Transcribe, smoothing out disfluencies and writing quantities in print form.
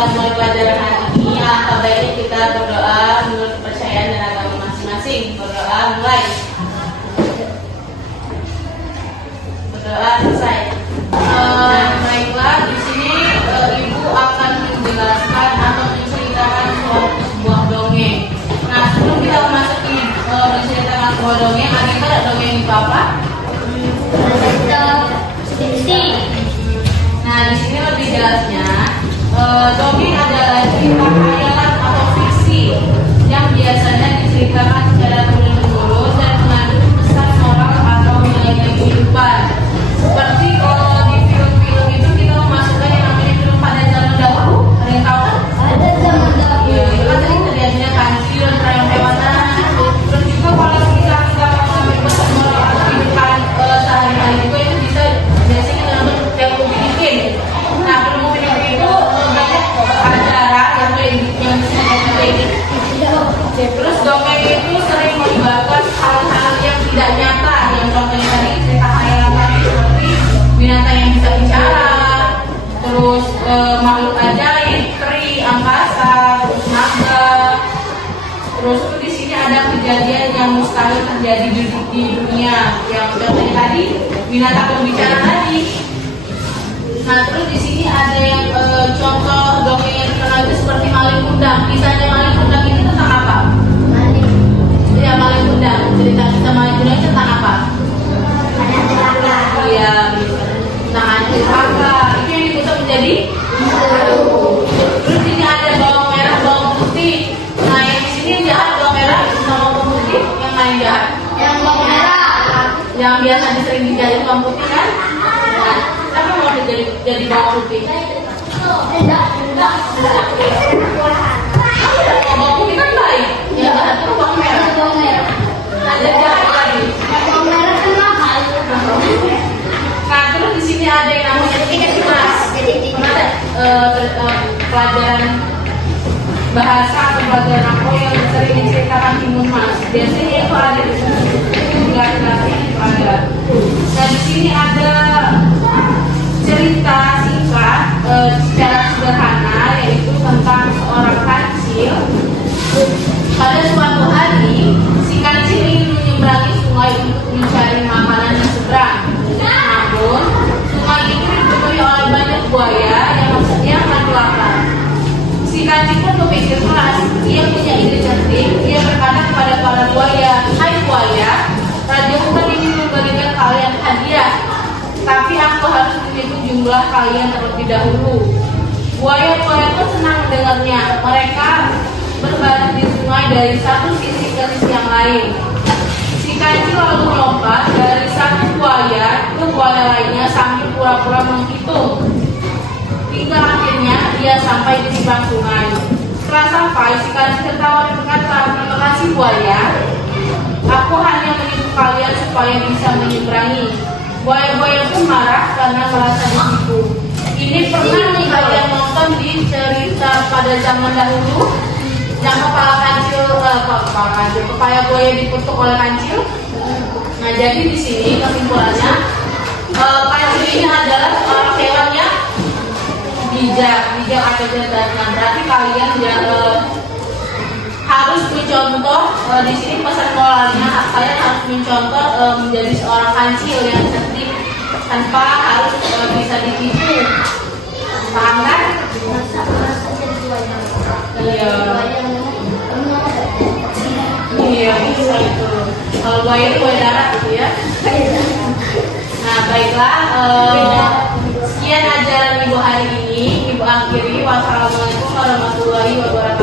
kita mulai pelajaran hari ini, alangkah baiknya kita berdoa menurut kepercayaan dan agama masing-masing. Berdoa mulai. Berdoa selesai. Baiklah, di sini Ibu akan menjelaskan atau menceritakan sebuah dongeng. Nah, sebelum kita memasuki menceritakan sebuah dongeng, ada dongeng itu apa? Nah, di sini lebih jelasnya, dongeng adalah cerita khayalan atau fiksi yang biasanya diceritakan secara turun-temurun dan mengandung pesan moral atau nilai kehidupan. Seperti kalau di film-film itu kita memasukkan yang namanya film pada zaman dahulu. Ada yang tahu? Ada zaman dahulu. Ya, itu kan tadi terjadinya kancil, perayaan hewanan. Terus juga kalau kita mengambil pesan moral atau kehidupan sehari-hari juga itu bisa biasanya dalam bentuk yang bikin. Nah, film itu banyak acara yang bisa dibikin. Terus dongeng itu sering melibatkan hal-hal yang tidak nyata, yang contohnya tadi cerita khayalan tadi seperti binatang yang bisa bicara, terus makhluk ajaib, peri, angkasa, terus naga. Terus di sini ada kejadian yang mustahil terjadi di dunia, yang contohnya tadi binatang berbicara tadi. Nah, terus di sini ada yang contoh dongeng yang terkenal itu seperti Malin Kundang. Kisahnya Malin Kundang itu tentang apa? Ya, Malin Kundang. Cerita Malin Kundang itu tentang apa? Iya, tentang hancur apa? Itu yang diputar menjadi. Terus ini ada bawang merah, bawang putih. Nah, yang di sini yang jahat bawang merah sama bawang putih. Yang lain jahat? Yang bawang merah. Yang biasa sering dijahit bawang putih kan? Nah, kenapa mau jadi bawang putih? Bawang putih kan baik. Yang jahat itu bawang merah. Ada jahat lagi. Bawang merah kan mahal. Nah, terus di sini ada yang namanya kelas. Pelajaran bahasa atau pelajaran apa yang sering diceritakan Timun Mas. Biasanya itu ada di sini. Kelas-kelasnya itu ada. Nah, di sini ada cerita singkat secara sederhana, yaitu tentang seorang kancil. Pada suatu hari, si kancil ingin menyeberangi sungai untuk mencari makanan di seberang. Namun, sungai itu dipenuhi oleh banyak buaya yang maksudnya mati lapar. Si kancil pun berpikir keras. Ia punya ide cerdik. Ia berkata kepada para buaya, "Hai buaya, raja hutan ingin memberikan kalian hadiah, tapi aku harus menghitung jumlah kalian terlebih dahulu." Buaya-buaya pun senang mendengarnya. Mereka berbaris di sungai dari satu sisi ke sisi yang lain. Si kancil lalu melompat dari satu buaya ke buaya lainnya sambil pura-pura menghitung. Hingga akhirnya dia sampai di seberang sungai. Setelah sampai, si kancil tertawa dan berkata, "Terima kasih buaya. Aku hanya menipu kalian supaya bisa menyeberangi." Buaya-buaya pun marah karena merasa ditipu. Ini pernah nih kalian nonton di cerita pada zaman dahulu yang kepala buaya dipetuk oleh kancil. Nah, jadi di sini kesimpulannya, kancil ini adalah seorang hewan yang bijak atau cerdas. Nah, berarti kalian harus mencontoh di sini pesan moralnya. Kalian harus mencontoh menjadi seorang kancil yang cerdik tanpa harus bisa ditipu. Paham kan? Iya, bisa itu. Kalau buaya itu buaya darat gitu ya. Nah, baiklah. Sekian ajaran Ibu hari ini. Ibu akhiri. Wassalamualaikum warahmatullahi wabarakatuh.